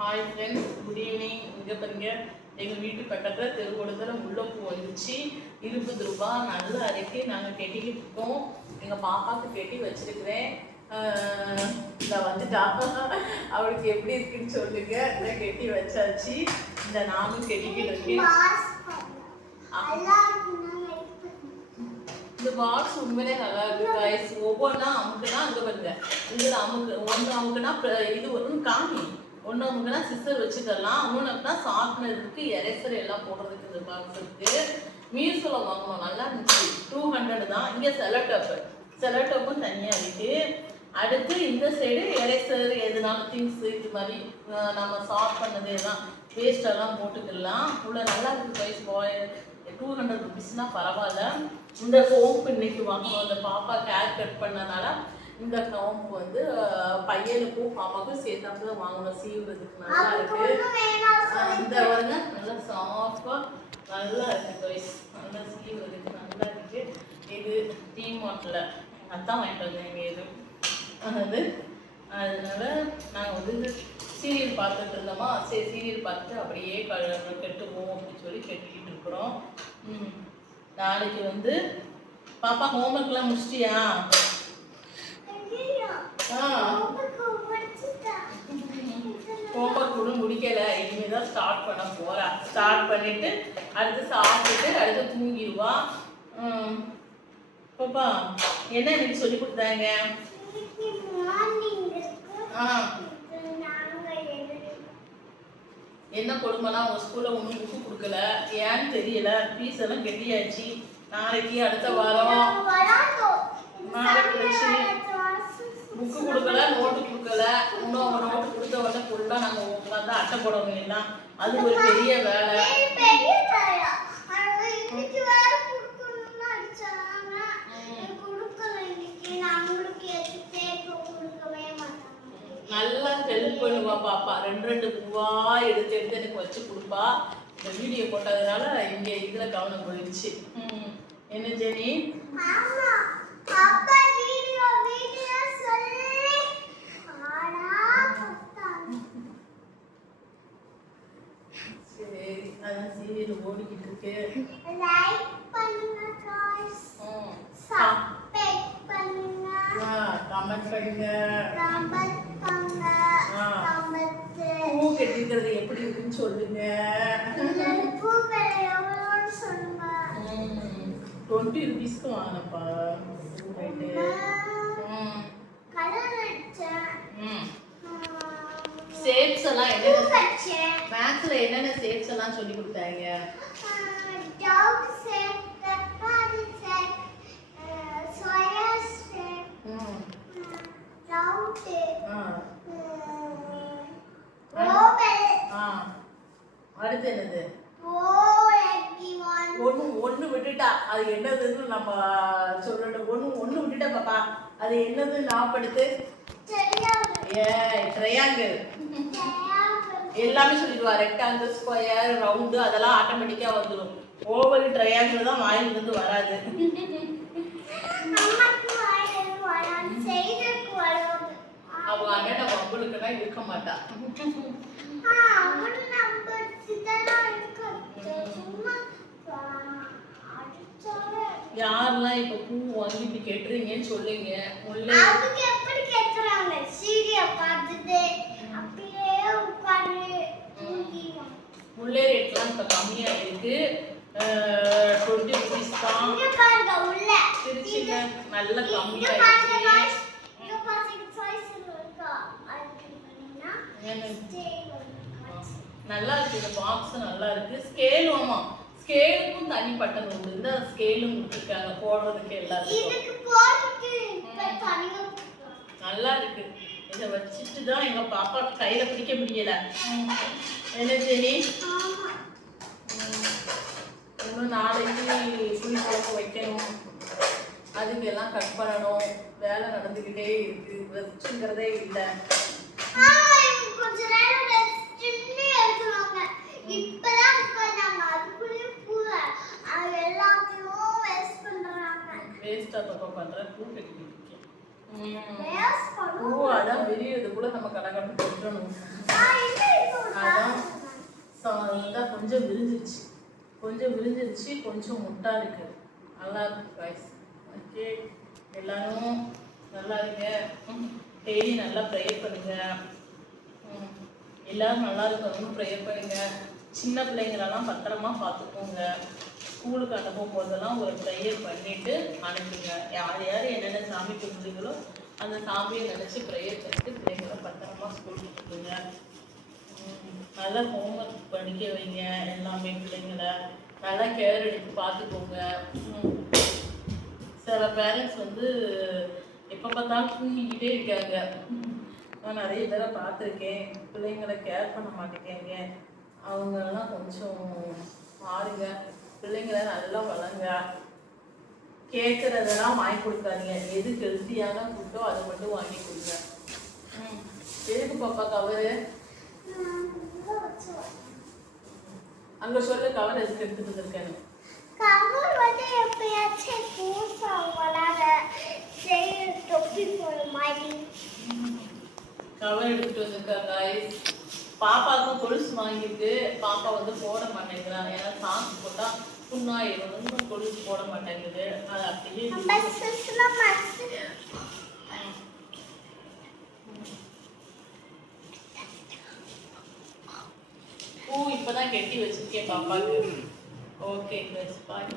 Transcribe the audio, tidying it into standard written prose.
Hi friends, good evening. இங்கே பாருங்க, எங்கள் வீட்டு பக்கத்தில் தெருவோடத்தில் முல்லைப்பூ வந்துச்சு. 20 ரூபா. நல்லா இருக்கு. நாங்கள் கெட்டிக்கிட்டு இருக்கோம். எங்கள் பாப்பாவுக்கு கெட்டி வச்சிருக்கிறேன். இந்த வந்துட்டா, அவளுக்கு எப்படி இருக்குன்னு சொல்லுங்க. இந்த கெட்டி வச்சாச்சு. இந்த நானும் கெட்டிக்கிட்டு இருக்கேன். இந்த பாக்ஸ் உண்மையிலே நல்லா இருக்கு கைஸ். ஒவ்வொன்றா அமுக்குனா அங்கே வருங்க. இதில் ஒன்று அமுக்குனா இது ஒன்று காமி, ஒன்று அமுக்குனா சிஸ்டர் வச்சுக்கலாம். இன்னொன்று அப்படின்னா ஷார்ப்னர் இருக்கு, எரேசர் எல்லாம் போடுறதுக்கு இந்த பாக்ஸ் இருக்கு. மீஷோல வாங்கணும், நல்லா இருந்துச்சு. 200 தான். இங்கே செலோடப்பும் தனியாக இருக்கு. அடுத்து இந்த சைடு எரேசர், எதுனாலும் திங்ஸ் இது மாதிரி நம்ம ஷார்ப் பண்ணது எல்லாம் வேஸ்டெல்லாம் போட்டுக்கலாம். இவ்வளோ நல்லா இருக்கு கைஸ். 200 ருபீஸ்னா பரவாயில்ல. இந்த கோம்பு இன்னைக்கு வாங்கணும். இந்த பாப்பா ஹேர் கட் பண்ணனால இந்த கோம்பு வந்து பையனுக்கும் பாப்பாவுக்கும் சேர்த்தாப்புல வாங்கணும். சீவுறதுக்கு நல்லா இருக்கு. இந்த வருங்க நல்லா சாஃப்டா நல்லா இருக்கு கைஸ். நல்லா சீவுறதுக்கு நல்லா இருக்கு. இது டிமார்ட்ல அதான் வாங்கிட்டு வந்தேன். இது அதனால நாங்கள் வந்து சீரியல் பார்த்துட்டு இருந்தோமா, சரி சீரியல் பார்த்துட்டு அப்படியே கெட்டுவோம் அப்படின்னு சொல்லி கெட்டிக்கிட்டு இருக்கிறோம். நாளைக்கு வந்து பாப்பா ஹோம்ஒர்க்லாம் முடிச்சிட்டியா? ஹோம்ஒர்க் கூட முடிக்கல. இனிமேல் தான் ஸ்டார்ட் பண்ண போறா. ஸ்டார்ட் பண்ணிட்டு அடுத்து சாப்பிட்டுட்டு அடுத்து தூங்கிடுவா. பாப்பா என்ன இன்னைக்கு சொல்லி கொடுத்தாங்க? என்ன கொடுமைனா உங்க ஸ்கூல்ல ஒன்றும் புக்கு கொடுக்கல. ஏன்னு தெரியல. ஃபீஸ் எல்லாம் கெட்டியாச்சு. நாளைக்கு அடுத்த வாரம் நாளைக்கு வச்சு புக்கு கொடுக்கல, நோட்டு கொடுக்கல. இன்னும் அவங்க நோட்டு கொடுத்த உடனே ஃபுல்லாக நாங்கள் உட்காந்து அட்டை போடணும். எல்லாம் அது ஒரு பெரிய வேலை. நல்லா ஹெல்ப் பண்ணுவா பாப்பா. 2 பூவா எடுத்து எனக்கு வச்சு கொடுப்பா. இந்த வீடியோ போட்டதுனால இங்கே இதில் கவனம் போயிடுச்சு. என்ன ஜெனி? சரி, அதான் சீரியல் ஓடிக்கிட்டு இருக்கு. கமெண்ட் பண்ணுங்க. பூ கட்டிக்கிறது எப்படி இருக்குன்னு சொல்லுங்க. 20 ருபீஸ்க்கு வாங்கினப்பா. ஷேப்ஸ் எல்லாம் மேக்ஸ்ல என்னென்ன ஷேப்ஸ் எல்லாம் சொல்லி கொடுத்தாங்க? அடுத்து என்னது? ஒண்ணு விட்டுட்டா. அது என்னதுன்னு நம்ம சொல்லணும். ஒண்ணு விட்டுட்டா பாப்பா. அது என்னது ஞாபகப்படுத்து. ட்ரையாங்கிள் எல்லாமே சொல்லிடுவா. ரெக்டாங்கிள், ஸ்கொயர், ரவுண்டு அதெல்லாம் ஆட்டோமேட்டிக்கா வந்துடும். ஓவல், ட்ரையாங்கிள் தான் வாயிலிருந்து வராது. அவங்க அண்ணன் வம்புலுக்குன்னா இருக்க மாட்டா. யாரெல்லாம் இப்ப பூ வாங்கிட்டு கேட்டுறீங்கன்னு சொல்லுங்க. முல்லை ரேட்லாம் இப்ப கம்மியா இருக்கு. 20 ருபீஸ் தான். திருச்சியில நல்ல கம்மியா இருக்கு. நல்லா இருக்கு. இந்த பாக்ஸ் நல்லா இருக்கு. ஸ்கேல், ஆமா ஸ்கேலுக்கும் தனி பட்டன் உண்டு. இந்த ஸ்கேலும் கொடுத்துருக்காங்க போடுறதுக்கு எல்லாருக்கும். நல்லா இருக்கு. இதை வச்சுட்டு தான் எங்க பாப்பா கையில பிடிக்க முடியல. என்ன ஜெனி? இன்னும் நாளைக்கு புளி குழம்பு வைக்கணும். அதுக்கு எல்லாம் கட் பண்ணணும். வேலை நடந்துக்கிட்டே இருக்கு. ரெஸ்ட்ங்கிறதே இல்லை. வேஸ்டா பாப்பா பண்ற. பூ கட்டிக்கிட்டு இருக்கேன். அதான் விரியுது கூட நம்ம கடை கட்டு போட்டுறணும். கொஞ்சம் விரிஞ்சிருச்சு, கொஞ்சம் முட்டா இருக்கு. நல்லா இருக்கு guys. ஓகே, எல்லாரும் நல்லா இருங்க. டெய்லி நல்லா ப்ரேயர் பண்ணுங்க. எல்லாரும் நல்லா இருக்கணும்னு ப்ரேயர் பண்ணுங்க. சின்ன பிள்ளைங்களெல்லாம் பத்திரமா பார்த்துக்கோங்க. ஸ்கூலுக்கு அனுப்பும் போதெல்லாம் ஒரு ப்ரேயர் பண்ணிட்டு அனுப்புங்க. யார் யார் என்னென்ன சாமி கும்பிடுங்களோ அந்த சாமியை நினச்சி ப்ரேயர் பண்ணிட்டு பிள்ளைங்களை பத்திரமா ஸ்கூலுக்கு அனுப்புங்க. நல்லா ஹோம்ஒர்க் படிக்க வைங்க. எல்லாமே பிள்ளைங்களை நல்லா கேர் எடுத்து பார்த்துக்கோங்க. சில பேரண்ட்ஸ் வந்து எப்போ பார்த்தாலும் தூங்கிக்கிட்டே இருக்காங்க. நான் நிறைய பேரை பார்த்துருக்கேன். பிள்ளைங்களை கேர் பண்ண மாட்டேங்க. அவங்கெல்லாம் கொஞ்சம் மாறுங்க. பிள்ளைங்களை நல்லா வளங்க. கேட்குறதெல்லாம் வாங்கி கொடுக்காதீங்க. எது ஹெல்த்தியான ஃபுட்டோ அதை மட்டும் வாங்கி கொடுங்க. எதுக்கு பாப்பா கவரு? அங்கே சொல்ல கவர் எதுக்கு எடுத்துட்டு வந்திருக்கேன்னு. கவர் வந்து எப்பயாச்சும் பூசாவலால தொப்பி போற மாதிரி கவர் எடுத்துட்டு வந்திருக்கா गाइस. பாப்பாவுக்கும் கொலுசு வாங்கிட்டு பாப்பா வந்து போட மாட்டேங்கிறா. ஏன்னா சாங்ஸ் போட்டா புண்ணாயிரும். கொலுசு போட மாட்டேங்குது. அது அப்படியே பூ இப்பதான் கெட்டி வச்சிருக்கேன் பாப்பாக்கு. Okay bye.